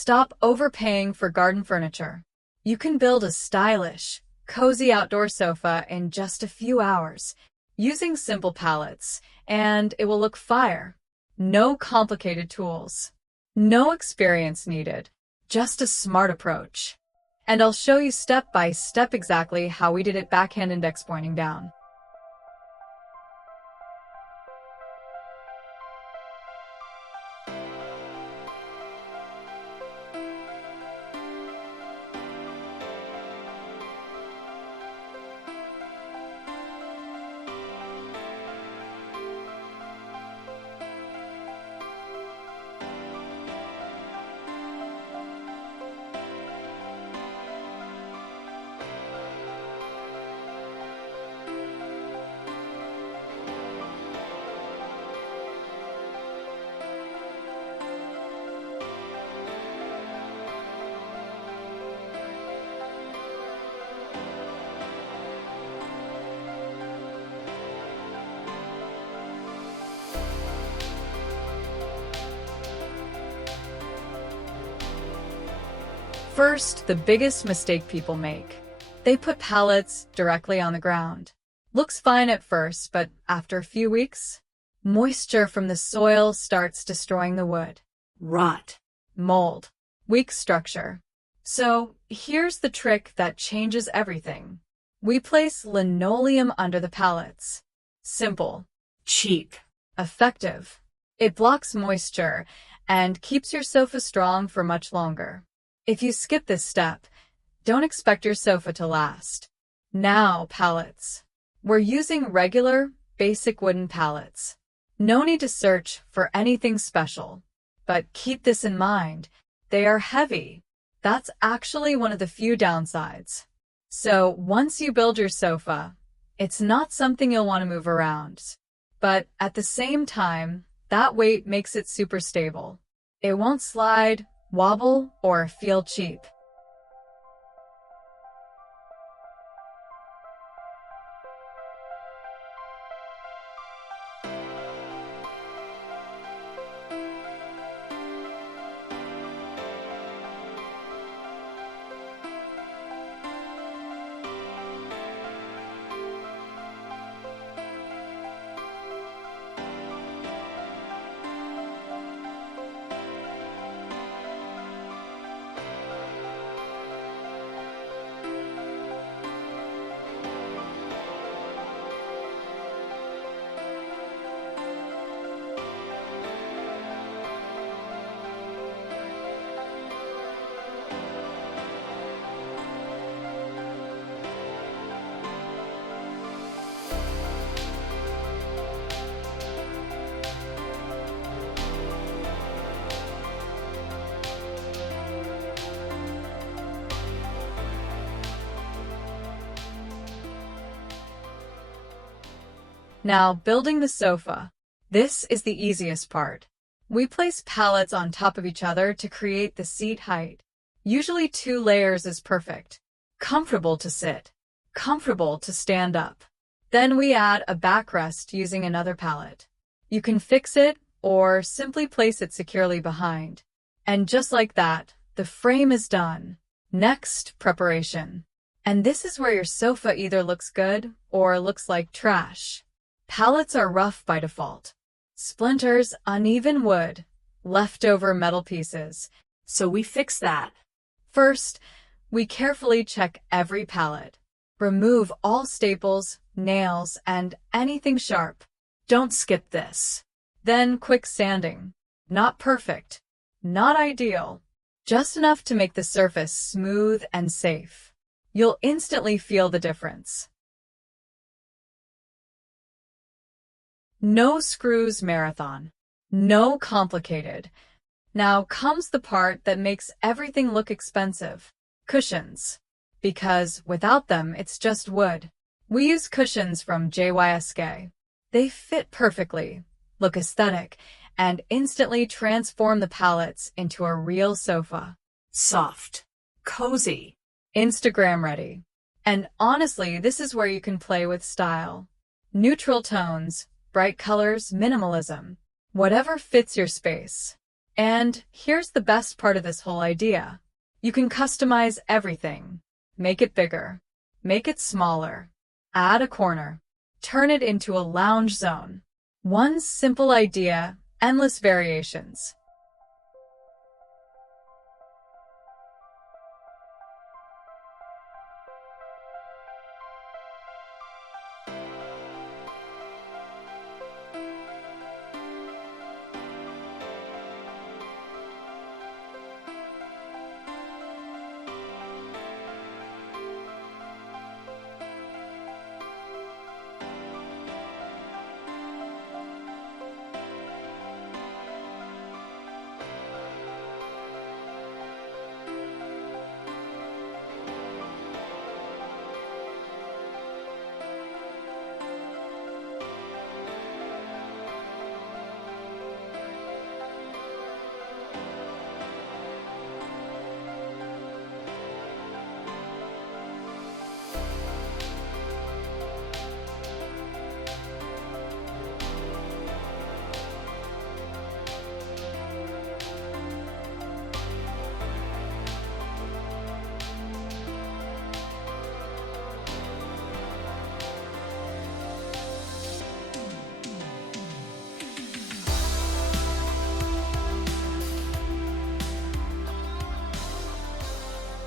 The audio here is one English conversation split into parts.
Stop overpaying for garden furniture. You can build a stylish, cozy outdoor sofa in just a few hours using simple pallets, and it will look fire. No complicated tools. No experience needed. Just a smart approach. And I'll show you step by step exactly how we did it backhand index pointing down. First, the biggest mistake people make. They put pallets directly on the ground. Looks fine at first, but after a few weeks, moisture from the soil starts destroying the wood. Rot, mold, weak structure. So here's the trick that changes everything. We place linoleum under the pallets. Simple, cheap, effective. It blocks moisture and keeps your sofa strong for much longer. If you skip this step, don't expect your sofa to last. Now, pallets. We're using regular, basic wooden pallets. No need to search for anything special. But keep this in mind, they are heavy. That's actually one of the few downsides. So once you build your sofa, it's not something you'll want to move around. But at the same time, that weight makes it super stable. It won't slide, wobble, or feel cheap. Now, building the sofa. This is the easiest part. We place pallets on top of each other to create the seat height. Usually 2 layers is perfect. Comfortable to sit. Comfortable to stand up. Then we add a backrest using another pallet. You can fix it or simply place it securely behind. And just like that, the frame is done. Next, preparation. And this is where your sofa either looks good or looks like trash. Pallets are rough by default. Splinters, uneven wood, leftover metal pieces. So we fix that. First, we carefully check every pallet. Remove all staples, nails, and anything sharp. Don't skip this. Then quick sanding. Not perfect. Not ideal. Just enough to make the surface smooth and safe. You'll instantly feel the difference. No screws marathon. No complicated. Now comes the part that makes everything look expensive. Cushions. Because without them, it's just wood. We use cushions from JYSK. They fit perfectly, look aesthetic, and instantly transform the pallets into a real sofa. Soft. Cozy. Instagram ready. And honestly, this is where you can play with style. Neutral tones, bright colors, minimalism. Whatever fits your space. And here's the best part of this whole idea. You can customize everything. Make it bigger. Make it smaller. Add a corner. Turn it into a lounge zone. One simple idea, endless variations.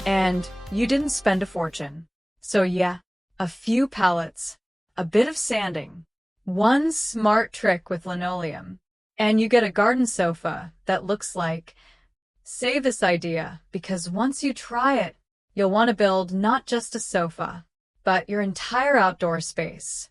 And you didn't spend a fortune. So yeah, a few pallets, a bit of sanding, one smart trick with linoleum, and you get a garden sofa that looks like. Save this idea, because once you try it, you'll want to build not just a sofa, but your entire outdoor space.